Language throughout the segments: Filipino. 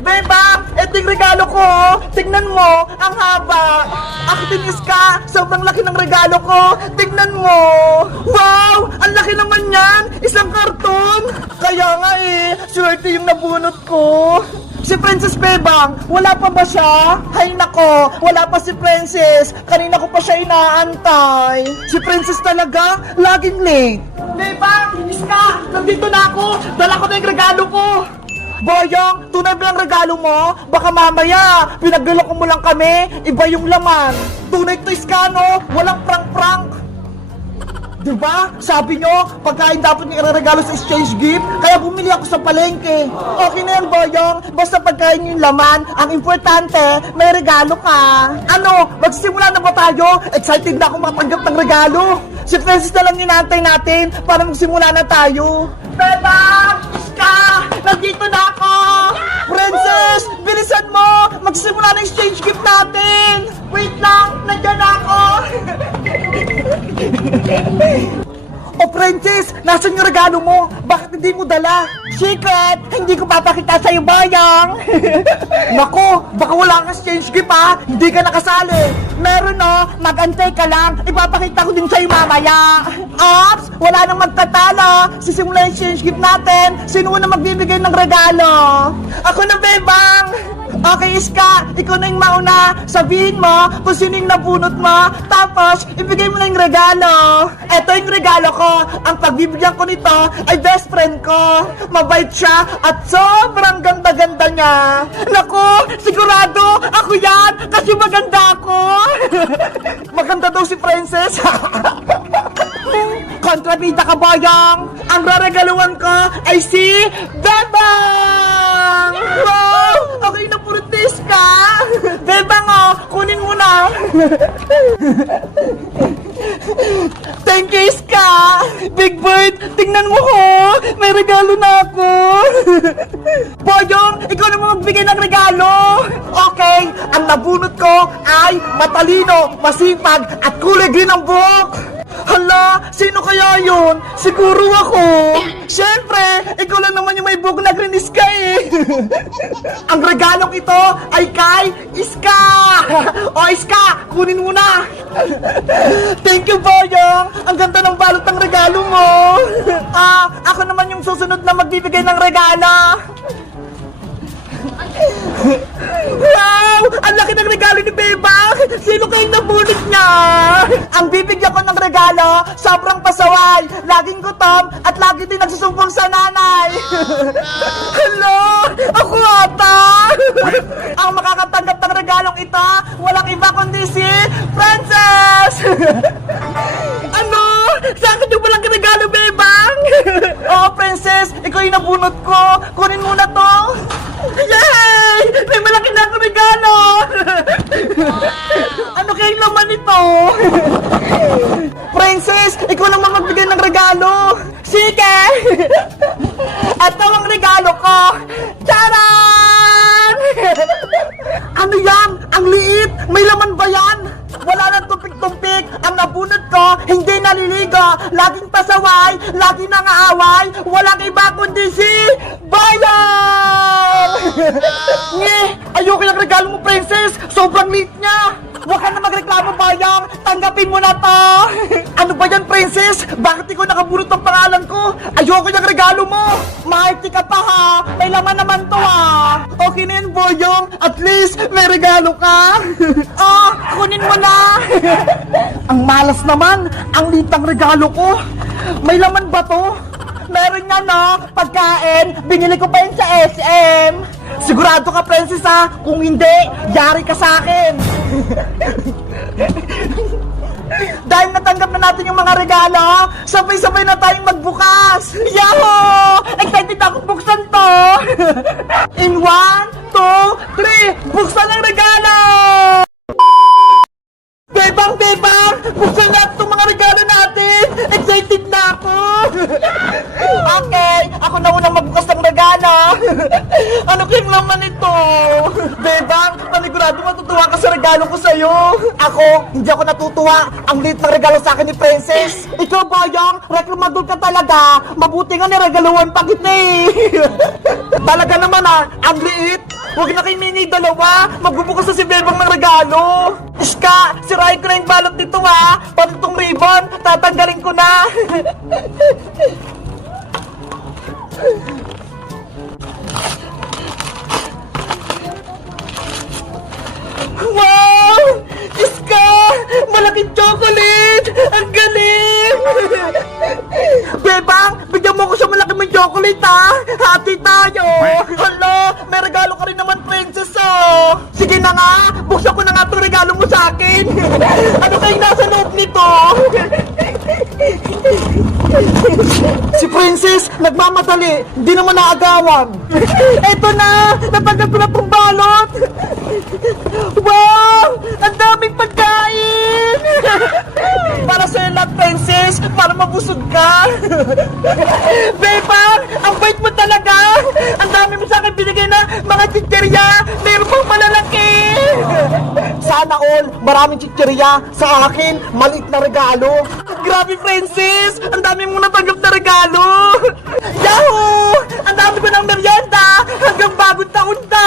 Bebang, ito yung regalo ko. Tignan mo, ang haba. Actinis ka, sobrang laki ng regalo ko. Tignan mo. Wow, ang laki naman yan. Isang karton. Kaya nga swerte yung nabunot ko. Si Princess Bebang, wala pa ba siya? Hay nako, wala pa si Princess. Kanina ko pa siya inaantay. Si Princess talaga, laging late. Bebang, Iska, nandito na ako. Dala ko na yung regalo ko. Boyong, tunay ba yung regalo mo? Baka mamaya, pinagluloko mo lang kami, iba yung laman. Tunay to, Iska, no? Walang prank-prank. Diba? Sabi nyo, pagkain dapat nyo i-regalo sa exchange gift, kaya bumili ako sa palengke. Okay na yan, Boyong. Basta pagkain nyo yung laman, ang importante, may regalo ka. Ano, magsisimula na ba tayo? Excited na ako matanggap ng regalo. Si Princess na lang inaantay natin para magsimula na tayo. Beba! Iska! Nandito na ako! Princess! Bilisan mo! Magsisimula na exchange gift natin! Wait lang! Nandiyan na ako! O Princess, nasan yung regalo mo? Bakit hindi mo dala? Secret! Hindi ko papakita sa'yo, Boyong! Nako, baka wala kang exchange gift ha! Hindi ka nakasali! Meron mag-antay ka lang! Ipapakita ko din sa'yo mamaya! Ops! Wala nang magtatalo! Sisimula yung exchange gift natin! Sino na magbibigay ng regalo? Ako na, Bebang! Okay, Iska, ikaw na yung mauna. Sabihin mo kung sino yung nabunot mo. Tapos, ibigay mo na yung regalo. Eto yung regalo ko. Ang pagbibigyan ko nito ay best friend ko. Mabait siya at sobrang ganda-ganda niya. Naku, sigurado ako yan kasi maganda ako. Maganda daw si Princess. Kontrabida ka, Boyong. Ang raregaluhan ko ay si Bebang! Wow! Okay na puritis ka! Bebang, kunin mo na! Thank you, Iska! Big Bird, tingnan mo ko! May regalo na ako! Boyong, ikaw naman magbigay ng regalo! Okay, ang nabunot ko ay matalino, masipag, at kulay green ang buhok! Hala, sino kaya yun? Siguro ako. Siyempre, ikaw lang naman yung may buhok na green, Iska Ang regalong ito ay kay Iska. O Iska, kunin mo na. Thank you, Boyong. Ang ganda ng balot ng regalo mo. Ako naman yung susunod na magbibigay ng regalo. Wow! Ang laki ng regalo ni Bebang! Sino kayong nabunot niya? Ang bibigyan ko ng regalo, sobrang pasaway, laging gutom, at lagi din nagsusumbong sa nanay. Hello! Ako ata! Ang makakatanggap ng regalong ito, walang iba kundi si Princess! Ano? Sa akin yung walang regalo, Bebang? Oo, Princess, ikaw yung nabunot ko. Kunin mo na to. Yay! May malaki na akong regalo! Ano kayong laman nito? Princess, ikaw naman magbigay ng regalo! Sige! Ito ang regalo ko! Charan! Ano yan? Ang liit! May laman ba yan? Wala nang tumpik-tumpik! Ang nabunot ko, hindi naliligo! Laging pasaway! Laging nangaaway! Walang iba kundi si Boyong! Ayoko yung regalo mo, Princess! Sobrang liit niya! Huwag ka na magreklamo, Boyong! Tanggapin mo na to! Ano ba yan, Princess? Bakit ikaw nakabunot ng pangalan ko? Ayoko yung regalo mo! Mahiti ka pa ha! May laman naman to ha! Okay na yan, Boyong! At least, may regalo ka! Kunin mo na! Ang malas naman! Ang litang regalo ko! May laman ba to? Meron nga pagkain, binili ko pa yun sa SM. Sigurado ka, Princess ha? Kung hindi, yari ka sa akin. Dahil natanggap na natin yung mga regalo, sabay-sabay na tayong magbukas. Yahoo! Excited akong buksan to. In 1, 2, 3, buksan ang regalo! Bebang! Buksan natin itong mga regalo natin! Excited na ako! Okay, ako na unang magbukas ng regalo! Ano kayong laman ito? Bebang, panigurado matutuwa ka sa regalo ko sa'yo! Ako, hindi ako natutuwa! Ang liit ng regalo sa akin ni Princess! Ikaw, Boyong, reklamador ka talaga! Mabuti nga niregaluhan pa kita eh! Talaga naman ang liit! Huwag na kayo mini dalawa. Magbubukas na si Bebang ng regalo. Iska, sirahin ko na yung balot nito ha. Pati itong ribbon, tatanggalin ko na. Wow! Iska! Malaking chocolate! Ang galing! Bebang, bigyan mo ko sa malaki mong chocolate ha! Hati tayo! Hala, may regalo ka rin naman, princess oh! Sige na nga, buksan ko na nga itong regalo mo sa akin! Ano kayong nasa loob nito? Si Princess, nagmamadali, hindi naman naagawan. Eto na, natanggap ko na itong balot. Wow, ang daming pagkain. Para sa'yo lahat, Princess, para mabusog ka. Bebang, ang bait mo talaga. Ang dami mo sa akin binigay na mga chicherya. Meron pang malalaki. Sana all, maraming chicherya. Sa akin, maliit na regalo. Grabe, Princess! Ang dami mong natanggap na regalo! Yahoo! Ang dami ko ng merienda! Hanggang bagong taon na!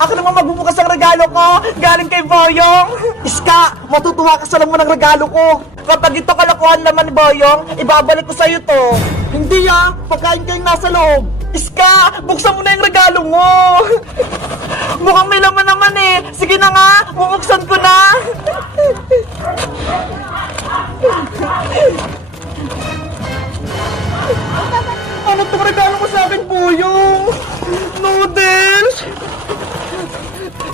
Ako naman magbubukas ang regalo ko! Galing kay Boyong! Iska, matutuwa ka sa laman ng regalo ko! Kapag ito kalokohan naman ni Boyong, ibabalik ko sa'yo to! Hindi pagkain kayong nasa loob! Iska, buksan mo na yung regalo mo! Mukhang may laman naman eh! Sige na nga, bubuksan ko na! Ano itong regalo mo sa akin, Boyong? Noodles!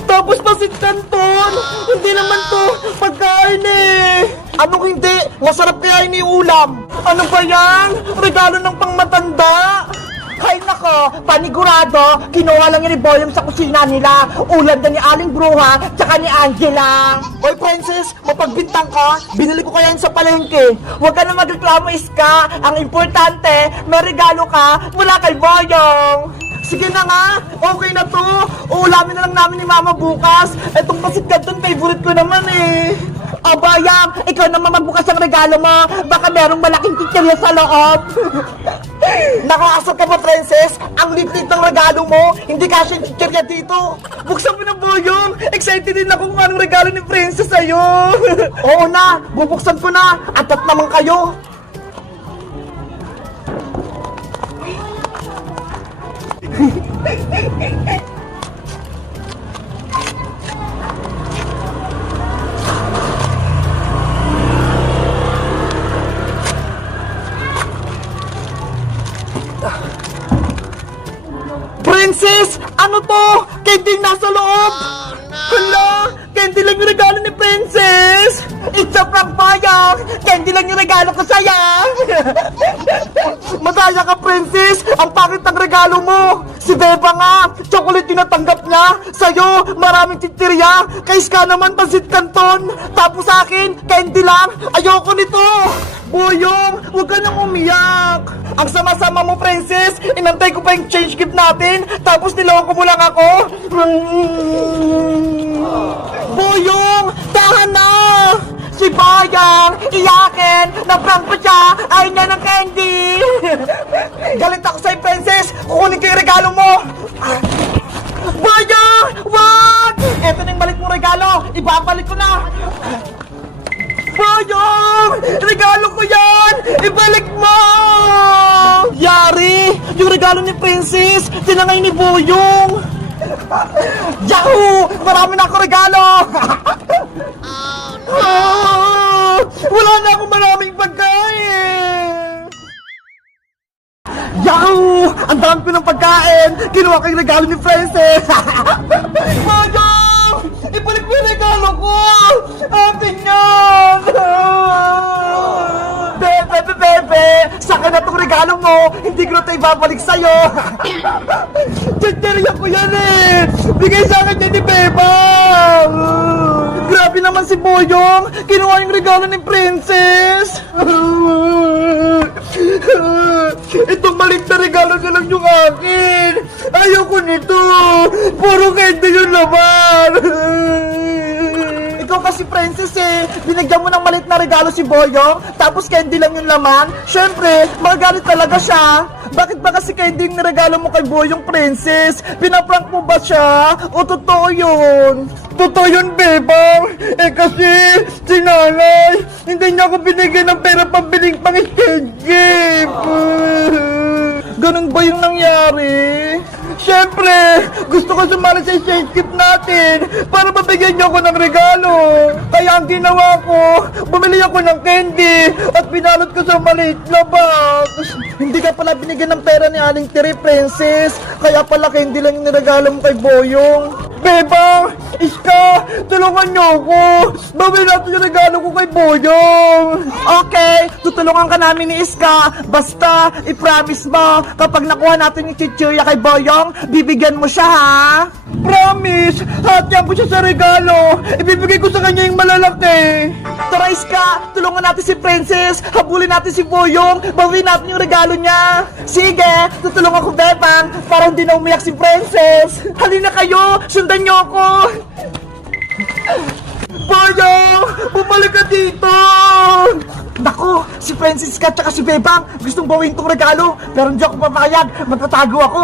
Tapos pasit canton! Hindi naman to pagkain eh! Anong hindi? Masarap kaya iniulam! Ano ba yan? Regalo ng pangmatanda! Hay nako, panigurado, kinuha lang yun ni Boyong sa kusina nila. Ulam na ni Aling Bruha, tsaka ni Angela. Hoy Princess, mapagbintang ka, binili ko kaya yun sa palengke. Huwag ka na magreklamo, Iska. Ang importante, may regalo ka mula kay Boyong. Sige na nga, okay na to. Uulamin na lang namin ni Mama bukas. Etong pasit canton, favorite ko naman eh. Abayang, ikaw naman magbukas ang regalo mo. Baka merong malaking chicherya sa loob. Nakaasar ka ba, Princess? Ang lit-lit ng regalo mo. Hindi kasi yung chicherya dito. Buksan mo na, Boyong. Excited din ako kung anong regalo ni Princess sa'yo. Oo na, bubuksan ko na. Atat naman kayo. Princess! Ano to? Candy nasa loob! Hala! Candy lang yung regalo ni Princess! It's a prank, Boyong! Candy lang yung regalo ko sa'yo! Madaya ka, Princess! Ang pangit ng regalo mo! Si Beba nga! Chocolate yung natanggap niya! Sa'yo, maraming chichirya! Kay Ska naman, pansit canton! Tapos sa akin, candy lang! Ayoko nito! Boyong, huwag ka nang umiyak! Ang sama-sama mo, Princess! Inantay ko pa yung change gift natin! Tapos niloko mo lang ako! Boyong! Tahan na! Si Boyong! Iyakin! Na-prank ko siya! Ayaw niya ng candy! Galit ako sa'yo, Princess! Kukunin ko yung regalo mo! Boyong! Wag! Eto na yung balik mong regalo! Ibabalik ko na! Boyong! Regalo ko yan! Ibalik mo! Yari! Yung regalo ni Princess, tinangay ni Boyong! Yahoo! Marami na ako regalo! Wala na akong maraming pagkain! Yahoo! Ang dami ko ng pagkain! Kinuha ko yung regalo ni Princess! Boyong! Ibalik mo yung regalo ko! Atin yan! Bebe! Saka na itong regalo mo! Hindi ko na ito ibabalik sa'yo! Chicherya ko yan eh! Bigay sa akin yan ni Beba! Grabe naman si Boyong! Kinuha yung regalo ni Princess! Itong maliit na regalo na lang yung akin! Ayoko nito! Puro candy yung laman! Ikaw kasi, Princess eh! Binigyan mo ng maliit na regalo si Boyong, tapos candy lang yung laman. Siyempre, magalit talaga siya. Bakit ba kasi candy yung niregalo mo kay Boyong Princess? Pinaprank mo ba siya? O totoo yun? Totoo yun, Bebang. Eh kasi, si nanay, hindi niya ako binigyan ng pera pambiling pang-skate game. Ganun ba yung nangyari? Siyempre, gusto ko sumali sa skate game natin para mabigyan niyo ako ng regalo. Kaya ang ginawa ko, bumili ako ng candy at pinalot ko sa maliit na box. Hindi ka pala binigyan ng pera ni Aling Tiri, Princess. Kaya pala candy lang yung niregalo mo kay Boyong. Bebang! Iska! Tulungan niyo ako! Bawin natin yung regalo ko kay Boyong! Okay! Tutulungan ka namin ni Iska! Basta, i-promise mo, kapag nakuha natin yung chichirya kay Boyong, bibigyan mo siya, ha? Promise! Hatyan ko siya sa regalo! Ibibigay ko sa kanya yung malalaki! Tara, Iska! Tulungan natin si Princess! Habulin natin si Boyong! Bawin natin yung regalo niya! Sige! Tutulungan ko, Bebang! Para hindi na umiyak si Princess! Halina kayo! Sundan niyo ako! Boyong! Bumalik ka dito! Naku! Si Francisca at si Bebang gustong bawin tong regalo pero hindi ako papayag. Magtatago ako.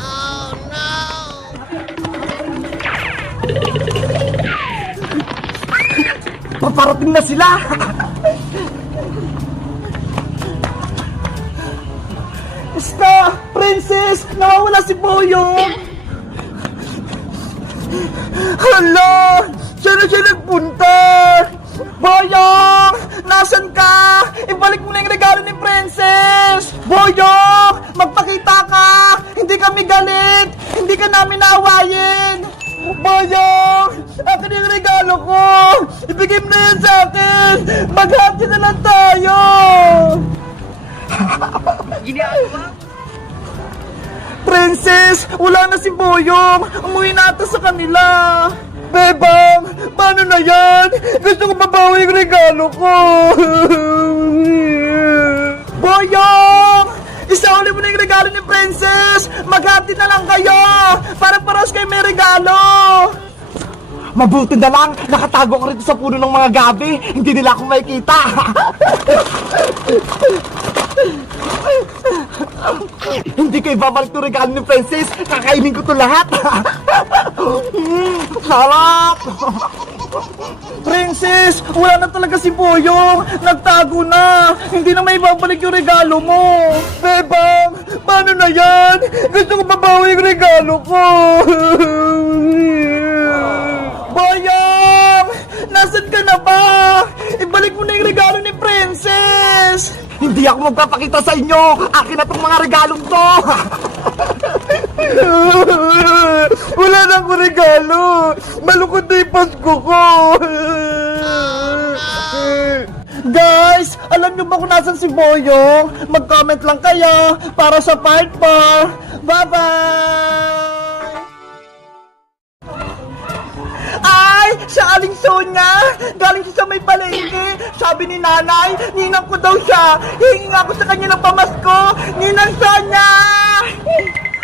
Oh no! Paparating na sila! Iska! Princess! Nawawala si Boyong! Hala! Saan na siya nagpunta? Boyong! Nasaan ka? Ibalik mo na yung regalo ni Princess! Boyong! Magpakita ka! Hindi kami galit! Hindi ka namin naawayin! Boyong! Akin yung regalo ko! Ibigay mo na yan sa akin! Maghati na lang tayo! Princess! Wala na si Boyong! Umuwi na ata sa kanila! Bebang! Paano na yan? Gusto ko mabawi yung regalo ko! Boyong! Isauli mo na yung regalo ni Princess! Maghati na lang kayo! Para paros kayo may regalo! Mabuti na lang! Nakatago ko rito sa puno ng mga gabi! Hindi nila ako makikita! Hindi kayo babalik ng regalo ni Princess! Kakainin ko to lahat! Sarap! Princess! Wala na talaga si Boyong! Nagtago na! Hindi na may babalik yung regalo mo! Bebang! Paano na yan? Gusto ko mabawi yung regalo ko! Boyong! Nasaan ka na ba? Ibalik mo na yung regalo ni Princess! Hindi ako magpapakita sa inyo! Akin na tong mga regalong to! Wala na akong regalo! Malungkot na yung Pasko ko! Guys! Alam niyo ba kung nasan si Boyong? Mag-comment lang kayo para sa part 4! Bye-bye! Ay! Siya Aling Sonia! Galing siya sa may palengke! Sabi ni nanay, ninang ko daw siya! Hihingi nga ako sa kanya ng pamasko! Ninang Sonia!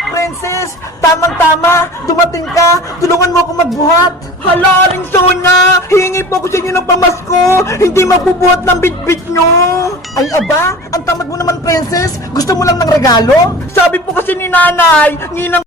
Princess, tamang-tama! Dumating ka! Tulungan mo ako magbuhat! Hala, Aling Sonia! Hihingi po ako sa inyo ng pamasko! Hindi magbubuhat ng bitbit nyo! Ay aba, ang tamad mo naman, Princess! Gusto mo lang ng regalo? Sabi po kasi ni nanay, ninang